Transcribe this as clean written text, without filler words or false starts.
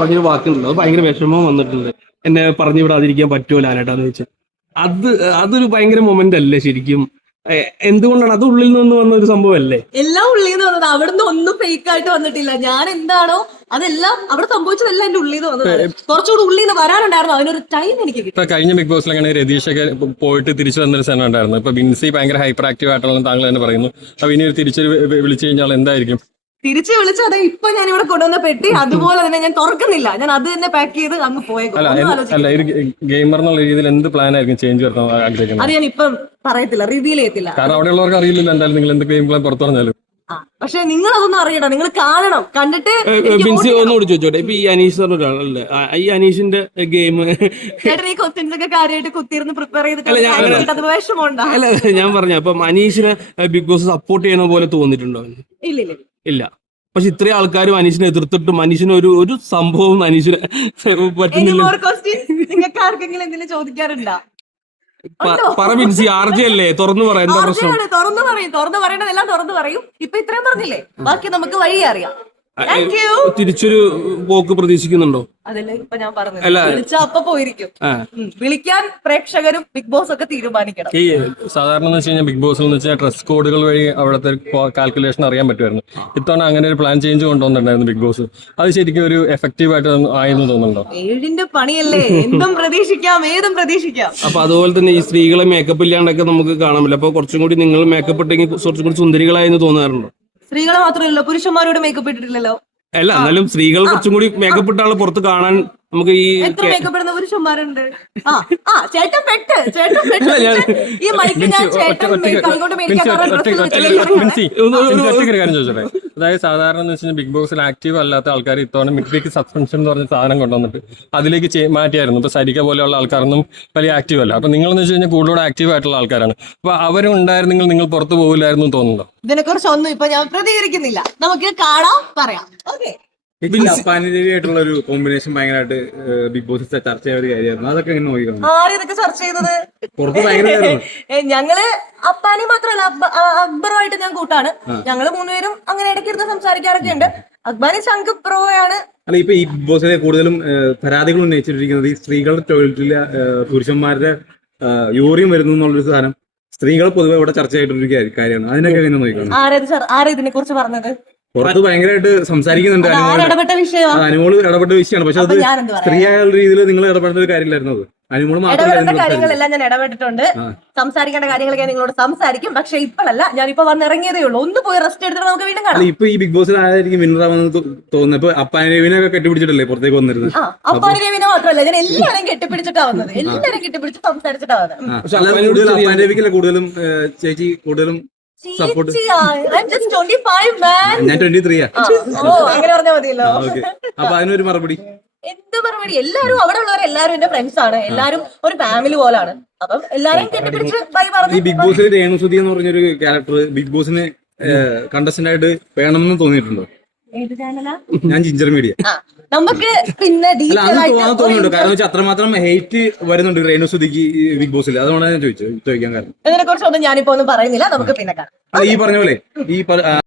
പറഞ്ഞൊരു വാക്കുണ്ടല്ലോ, അത് ഭയങ്കര വിഷമം വന്നിട്ടുണ്ട്. എന്നെ പറഞ്ഞു വിടാതിരിക്കാൻ പറ്റുമോ ലാലേട്ടാന്ന് വെച്ചാൽ അത് അതൊരു ഭയങ്കര മൊമെന്റ് അല്ലേ ശരിക്കും? എന്തുകൊണ്ടാണ് അത് ഉള്ളിൽ നിന്ന് വന്ന ഒരു സംഭവമല്ലേ? എല്ലാം ഉള്ളിൽ നിന്ന് വന്നത്, അവിടുന്ന് ഒന്നും ഫേക്ക് ആയിട്ട് വന്നിട്ടില്ല. ഞാൻ എന്താണോ അതെല്ലാം അവിടെ സംഭവിച്ചതെല്ലാം എന്റെ ഉള്ളിൽ നിന്ന് വന്നതാണ്. കുറച്ചുകൂടി ഉള്ളിൽ നിന്ന് വരാനുണ്ടായിരുന്നു, അതിനൊരു ടൈം എനിക്ക് കിട്ടി. ഇപ്പൊ കഴിഞ്ഞ ബിഗ് ബോസിൽ അങ്ങനെ രതീഷൊക്കെ പോയിട്ട് തിരിച്ചു വന്നൊരു സ്ഥലം ഉണ്ടായിരുന്നു. ഇപ്പൊ ബിൻസി ഭയങ്കര ഹൈപ്പർ ആക്റ്റീവ് ആയിട്ടുള്ള താങ്കൾ തന്നെ പറയുന്നു. അപ്പൊ ഇനി ഒരു തിരിച്ചു വിളിച്ചു കഴിഞ്ഞാൽ എന്തായിരിക്കും? തിരിച്ചു വിളിച്ച് അതെ ഇപ്പൊ ഞാൻ ഇവിടെ കൊണ്ടുവന്ന പെട്ടി അതുപോലെ തന്നെ ഞാൻ തുറക്കുന്നില്ല, ഞാൻ അത് തന്നെ പാക്ക് ചെയ്ത് അങ്ങ് പോയേക്കും. അല്ല ഒരു ഗെയിമർ എന്നുള്ള രീതിയിൽ എന്ത് പ്ലാൻ ആയിരിക്കും ചേഞ്ച് വരുത്താൻ ആഗ്രഹിക്കുന്നത്? അത് ഞാൻ ഇപ്പം പറയത്തില്ല, റിവീൽ ചെയ്യത്തില്ല. കാരണം അവിടെയുള്ളവർക്ക് അറിയില്ലല്ലോ എന്തായാലും നിങ്ങൾ എന്ത് ഗെയിം പ്ലാൻ പുറത്തു പറഞ്ഞാലും. പക്ഷെ നിങ്ങൾ അതൊന്നും അറിയണം, നിങ്ങൾ കാണണം, കണ്ടിട്ട് ബിൻസി ഒന്നുകൂടി ചോദിച്ചോട്ടെ, ഇപ്പൊ ഈ അനീഷ് പറഞ്ഞ ഒരാളല്ലേ, ഈ അനീഷിന്റെ ഗെയിം ചേട്ടൻ ഈ ക്വസ്റ്റ്യൻസ് ഒക്കെ കാര്യമായിട്ട് കുത്തിയിരുന്ന് പ്രിപ്പയർ ചെയ്തിട്ട് അത് വിഷമമുണ്ടോ? അല്ല, ഞാൻ പറഞ്ഞ അപ്പം അനീഷിനെ ബിഗ് ബോസ് സപ്പോർട്ട് ചെയ്യണ പോലെ തോന്നിയിട്ടുണ്ടോ? ഇല്ല. ഇല്ല. പക്ഷെ ഇത്രയും ആൾക്കാരും അനീഷിനെ എതിർത്തിട്ടും അനീഷിന് ഒരു സംഭവം അനീഷിന് പറ്റുന്നില്ല. നിങ്ങൾക്ക് ആർക്കെങ്കിലും എന്തെങ്കിലും ചോദിക്കാറുണ്ടോ? പറ ബിൻസി, ആർജെ അല്ലേ, തുറന്നു പറ, എന്താ പ്രശ്നം? തുറന്നു പറയേണ്ടതെല്ലാം തുറന്നു പറയും. ഇപ്പൊ ഇത്രയും പറഞ്ഞില്ലേ, ബാക്കി നമുക്ക് വഴി അറിയാം. തിരിച്ചൊരു പോക്ക് പ്രതീക്ഷിക്കുന്നുണ്ടോ? അതല്ലേ ഇപ്പൊ ഞാൻ പറഞ്ഞത്, വിളിച്ചാ അപ്പൊ പോയിരിക്കും. വിളിക്കാൻ പ്രേക്ഷകരും ബിഗ് ബോസ് ഒക്കെ തീരുമാനിക്കണം. ഈ സാധാരണ എന്ന് വെച്ച് കഴിഞ്ഞാൽ ബിഗ് ബോസിൽ എന്ന് വെച്ചാൽ ഡ്രസ് കോഡുകൾ വഴി അവിടുത്തെ കാൽക്കുലേഷൻ അറിയാൻ പറ്റുമായിരുന്നു. ഇത്തവണ അങ്ങനെ ഒരു പ്ലാൻ ചേഞ്ച് കൊണ്ടുവന്നിട്ടുണ്ടായിരുന്നു ബിഗ് ബോസ്. അത് ശരിക്കും ഒരു എഫക്റ്റീവ് ആയിട്ട് ആയെന്ന് തോന്നുന്നുണ്ടോ? ഏഴിന്റെ പണിയല്ലേ, എന്തും പ്രതീക്ഷിക്കാം, ഏതും പ്രതീക്ഷിക്കാം. അപ്പൊ അതുപോലെ തന്നെ ഈ സ്ത്രീകളെ മേക്കപ്പ് ഇല്ലാണ്ടൊക്കെ നമുക്ക് കാണാമല്ലോ. അപ്പൊ കുറച്ചും കൂടി നിങ്ങൾ മേക്കപ്പ് ഇട്ടെങ്കിൽ കുറച്ചും കൂടി സുന്ദരികളായെന്ന് തോന്നാറുണ്ടോ? സ്ത്രീകളെ മാത്രമല്ലോ, പുരുഷന്മാരോട് മേക്കപ്പ് ഇട്ടിട്ടില്ലല്ലോ. അല്ല, എന്നാലും സ്ത്രീകൾ കുറച്ചും കൂടി മേക്കപ്പ് ഇട്ടാണ് പുറത്ത് കാണാൻ. നമുക്ക് ഈ എത്ര മേക്കപ്പ് ഇടുന്ന പുരുഷന്മാരുണ്ട്. ചേട്ടൻ പെട്ട് ഈ മൈക്ക് ഞാൻ കൈകൊണ്ട് കാര്യം ചോദിച്ചോട്ടെ. അതായത് സാധാരണ എന്ന് വെച്ചാൽ ബിഗ് ബോസിൽ ആക്റ്റീവ് അല്ലാത്ത ആൾക്കാർ ഇത്തവണ മിഡ് സസ്പെൻഷൻ എന്ന് പറഞ്ഞ സാധനം കൊണ്ടുവന്നിട്ട് അതിലേക്ക് മാറ്റിയായിരുന്നു. ഇപ്പൊ സരിക പോലെയുള്ള ആൾക്കാരൊന്നും വലിയ ആക്റ്റീവ് അല്ല. അപ്പൊ നിങ്ങളെന്ന് വെച്ച് കഴിഞ്ഞാൽ കൂടുതൽ ആക്റ്റീവ് ആയിട്ടുള്ള ആൾക്കാരാണ്. അപ്പൊ അവരും ഉണ്ടായിരുന്നെങ്കിൽ നിങ്ങൾ പുറത്ത് പോകില്ലായിരുന്നു തോന്നുന്നുണ്ടോ? ഇതിനെ കുറിച്ചൊന്നും ഇപ്പൊ ഞാൻ പ്രതികരിക്കുന്നില്ല, നമുക്ക് കാണാം, പറയാം. ഓക്കെ, അപ്പാനിയായിട്ടുള്ള ഒരു കോമ്പിനേഷൻ ഭയങ്കരമായിട്ട് ബിഗ് ബോസ് ചർച്ച ചെയ്ത ഒരു കാര്യമായിരുന്നു. അതൊക്കെ എങ്ങനെ നോക്കിയിരുന്നു? ആരിതൊക്കെ ചർച്ച ചെയ്തത്? പുറത്ത് ഭയങ്കര ഞങ്ങള് അപ്പാനി മാത്രമല്ല, അക്ബറുമായിട്ട് ഞാൻ കൂട്ടാണ്. ഞങ്ങള് മൂന്നുപേരും അങ്ങനെ ഇടയ്ക്കിരുന്ന് സംസാരിക്കാറൊക്കെ ഉണ്ട്. അക്ബാനി ശങ്ക് പ്രോയാണ്. അല്ല, ഇപ്പൊ ഈ ബിഗ് ബോസിലെ കൂടുതലും പരാതികൾ ഉന്നയിച്ചിരിക്കുന്നത് ഈ സ്ത്രീകളുടെ ടോയ്ലറ്റിലെ പുരുഷന്മാരുടെ യൂറിയം വരുന്നു എന്നുള്ളൊരു സാധനം സ്ത്രീകൾ പൊതുവെ ഇവിടെ ചർച്ച ചെയ്തിട്ടൊരു കാര്യമാണ്. അതിനൊക്കെ എങ്ങനെ നോക്കണം? ആരാ ഇതിനെ കുറിച്ച് പറഞ്ഞത്? പുറത്ത് ഭയങ്കരമായിട്ട് സംസാരിക്കുന്നുണ്ട്. ഇടപെട്ട അനുമോള് ഇടപെട്ട വിഷയമാണ്. പക്ഷെ അത് സ്ത്രീയായ രീതിയിൽ നിങ്ങൾ ഇടപെടേണ്ട ഒരു കാര്യമില്ലായിരുന്നു. അത് അനുമോള് ഇടപെടേണ്ട കാര്യങ്ങളെല്ലാം ഞാൻ ഇടപെട്ടിട്ടുണ്ട്. സംസാരിക്കേണ്ട കാര്യങ്ങളൊക്കെ ഞാൻ നിങ്ങളോട് സംസാരിക്കും. പക്ഷെ ഇപ്പോഴല്ല, ഞാനിപ്പോ വന്നിറങ്ങിയതേ ഉള്ളൂ. ഒന്ന് പോയി റെസ്റ്റ് എടുത്തിട്ട് നമുക്ക് വീണ്ടും കാണാം. ഇപ്പൊ ഈ ബിഗ് ബോസിൽ ആയിരിക്കും വിന്നർ ആവുന്നത് തോന്നുന്നത്. ഇപ്പൊ അപ്പാനി രവിനൊക്കെ കെട്ടിപ്പിടിച്ചിട്ടല്ലേ പുറത്തേക്ക് വന്നിരുന്നത്? അപ്പാനി രവിനെ മാത്രമല്ല, ഞാൻ എല്ലാവരും കെട്ടിപ്പിടിച്ചിട്ടാ വന്നത്. എല്ലാവരും കെട്ടിപ്പിടിച്ച് സംസാരിച്ചിട്ടാ വന്നത്. പക്ഷെ അല്ലാതെ കൂടുതലും അപ്പാനി രവിക്കല്ലേ കൂടുതലും ചേച്ചി കൂടുതലും സപ്പോർട്ട്. ഞാൻ 23 അങ്ങനെ പറഞ്ഞാൽ മതിയല്ലോ. അപ്പൊ അതിനൊരു മറുപടി എന്ത് മറുപടി? എല്ലാരും അവിടെ ഉള്ളവരെല്ലാരും എന്റെ ഫ്രണ്ട്സ് ആണ്, എല്ലാരും ഒരു ഫാമിലി പോലാണ്. അപ്പം എല്ലാരും കെട്ടിപ്പിടിച്ച് ബൈ പറഞ്ഞു. ഈ ബിഗ് ബോസിൽ രേണുസുതി എന്ന് പറഞ്ഞൊരു ക്യാരക്ടർ ബിഗ് ബോസിന് കണ്ടസ്റ്റന്റ് ആയിട്ട് വേണമെന്ന് തോന്നിയിട്ടുണ്ടോ? ഏത് ചാനലാ? ഞാൻ ജിഞ്ചർ മീഡിയ. നമുക്ക് പിന്നെ തോന്നുന്നുണ്ട്. കാരണം വെച്ചാൽ അത്രമാത്രം ഹെയ്റ്റ് വരുന്നുണ്ട് രേണുസുതിക്ക് ബിഗ് ബോസിൽ. അതുകൊണ്ടാണ് ഞാൻ ചോദിക്കാൻ കാരണം. ഇതിനെ കുറിച്ചൊന്നും ഞാനിപ്പോ ഒന്നും പറയുന്നില്ല, നമുക്ക് പിന്നെ കാണാം. ഈ പറഞ്ഞ പോലെ ഈ